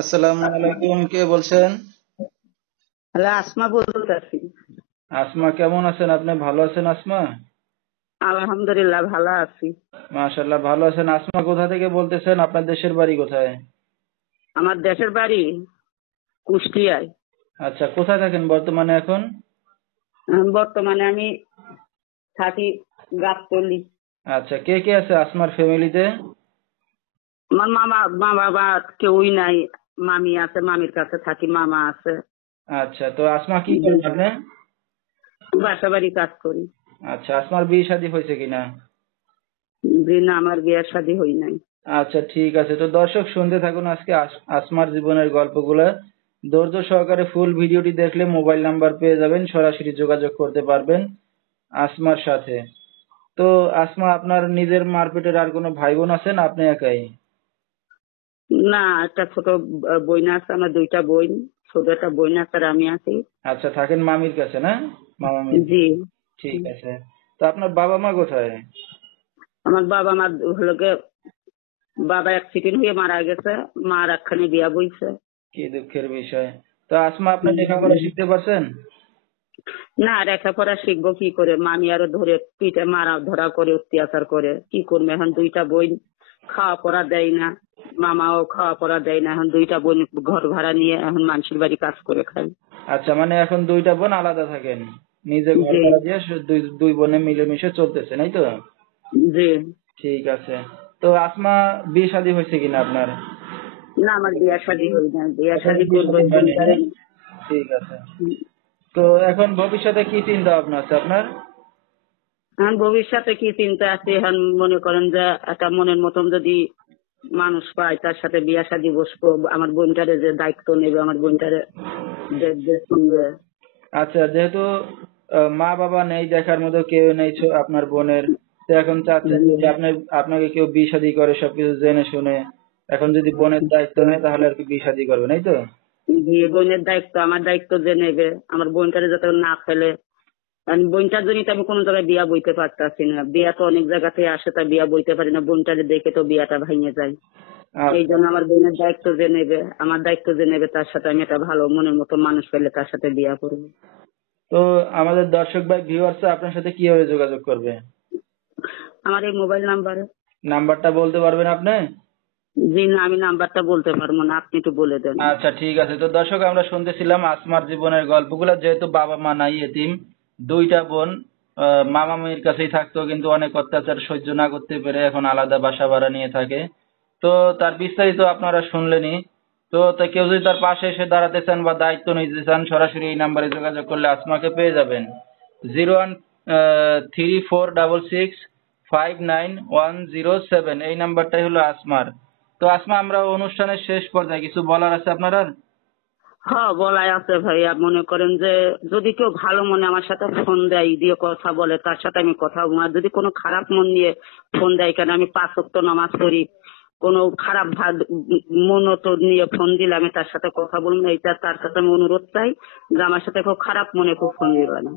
আসসালামু আলাইকুম, কে বলছেন? হ্যালো, আসমা বলতেছি। আসমা, কেমন আছেন আপনি? ভালো আছেন আসমা? আলহামদুলিল্লাহ ভালো আছি। মাশাআল্লাহ, ভালো আছেন। আসমা, কোথা থেকে বলতেছেন? আপনার দেশের বাড়ি কোথায়? আমার দেশের বাড়ি কুষ্টিয়ায়। আচ্ছা, কোথায় থাকেন বর্তমানে এখন? বর্তমানে আমি থাকি গাবতলী। আচ্ছা, কে কে আছে আসমার ফ্যামিলিতে? আমার মা বাবা কেউই নাই। মামি আছে, মামির কাছে থাকি, মামা আছে। আচ্ছা, তো আসমা কি করেন আপনি? বাসা বাড়ি কাজ করি। আচ্ছা, আসমার বিয়ে শাদী হয়েছে কিনা? জি না, আমার বিয়ের শাদী হই নাই। আচ্ছা, ঠিক আছে। তো দর্শক, শুনতে থাকুন আজকে আসমার জীবনের গল্পগুলো। ধৈর্য সহকারে ফুল ভিডিওটি দেখলে মোবাইল নাম্বার পেয়ে যাবেন, সরাসরি যোগাযোগ করতে পারবেন আসমার সাথে। তো আসমা, আপনার নিজের মারপেটের আর কোনো ভাই বোন আছেন? আপনি একাই? না, একটা ছোট বোন আছে, আমার দুইটা বোন। ছোট একটা বোন আছে আর আমি আছি। আচ্ছা, থাকেন মামির কাছে না? মামা মামির জি। কাছে। ঠিক আছে। তো আপনার বাবা মা কোথায়? আমার বাবা মা হলো গিয়ে, বাবা অ্যাক্সিডেন্ট হয়ে মারা গেছে, মা আর একখানে বিয়া বইছে। কি দুঃখের বিষয়। তো আসমা, আপনি লেখাপড়া শিখতে পারছেন? না, লেখাপড়া শিখবো কি করে? মামি আরো ধরে পিঠে মারা ধরা করে, অত্যাচার করে। কি করবো এখন? দুইটা বোন খাওয়া পড়া দেয় না, মামাও খাওয়া পড়া দেয় না। এখন দুইটা বোন ঘর ভাড়া নিয়ে এখন মানুষের বাড়ি কাজ করে খাই। আচ্ছা, মানে এখন দুইটা বোন আলাদা থাকেন, নিজে ঘর জি। ভাড়া দিয়ে দুই দুই বোনে মিলেমিশে চলতেছে, তাই তো? জি। ঠিক আছে। তো আসমা, বিয়ে শাদী হয়েছে কিনা আপনার? না, আমার বিয়া শাদী হই না, বিয়া এখনো শাদী বিয়ে করবো শাদী হয়নি না? বোনটারে। ঠিক আছে। তো এখন ভবিষ্যতে কি চিন্তা ভাবনা আছে আপনার? এখন ভবিষ্যতে কি চিন্তা আছে? এখন মনে করেন যে একটা মনের মতন যদি মানুষ পায়, তার সাথে বিয়া শাদী বসবো। আমার বোনটারে যে দায়িত্ব নেবে, আমার বোনটারে দেখবে শুনবে। আচ্ছা, যেহেতু মা বাবা নেই, দেখার মতো কেউ নেই আপনার বোনের, তো এখন চাচ্ছেন যদি আপনাকে কেউ বিয়ে শাদী করে সবকিছু জেনে শুনে, এখন যদি বোনের দায়িত্ব নেয় তাহলে আর কি বিয়ে শাদী করবেন, এই তো? বিয়ে বোনের দায়িত্ব, আমার দায়িত্ব যে নেবে, আমার বোনটারে যাতে না ফেলে। কারণ বোনটার জন্যই তো আমি কোনো জায়গায় বিয়া বইতে পারতাছি না। বিয়া তো অনেক জায়গা থেকে আসে, তা বিয়া বইতে পারি না। বোনটারে দেখে তো বিয়াটা ভেঙে যায়। এই আচ্ছা। জন্য আমার বোনের দায়িত্ব যে নেবে, আমার দায়িত্ব যে নেবে, তার সাথে আমি একটা ভালো মনের মতো মানুষ পেলে তার সাথে বিয়া করবো। তো আমাদের দর্শক ভাই ভিউয়ার্স আপনার সাথে কিভাবে যোগাযোগ করবে? আমার এই মোবাইল নাম্বারে। নাম্বারটা বলতে পারবেন আপনি? জি না, আমি নাম্বারটা বলতে পারবো না, আপনি একটু বলে দেন। আচ্ছা, ঠিক আছে। তো দর্শক, আমরা শুনতেছিলাম আসমার জীবনের গল্পগুলো। যেহেতু বাবা মা নাই, এতিম, দুইটা বোন মামা মামির কাছেই থাকতো, কিন্তু অনেক অত্যাচার সহ্য না করতে পেরে এখন আলাদা বাসা ভাড়া নিয়ে থাকে। তো তার বিস্তারিত আপনারা শুনলেনই। তো তা কেউ যদি তার পাশে এসে দাঁড়াতে চান বা দায়িত্ব নিতে চান, সরাসরি এই নাম্বারে যোগাযোগ করলে আসমাকে পেয়ে যাবেন। 013466591107, এই নাম্বারটাই হলো আসমার। তো আসমা, আমরা অনুষ্ঠানের শেষ পর্যায়ে কিছু বলার আছে আপনার আর? হ্যাঁ, বলাই আছে ভাইয়া। মনে করেন যে যদি কেউ ভালো মনে আমার সাথে ফোন দেয়, দিয়ে কথা বলে, তার সাথে আমি কথা বলবো। আর যদি কোনো খারাপ মন নিয়ে ফোন দেয়, কেন আমি 5 ওয়াক্ত নামাজ পড়ি, কোনো খারাপ মনত নিয়ে ফোন দিলে আমি তার সাথে কথা বলবো না। এটা তার কাছে আমি অনুরোধ চাই যে আমার সাথে খুব খারাপ মনে খুব ফোন দিবে না।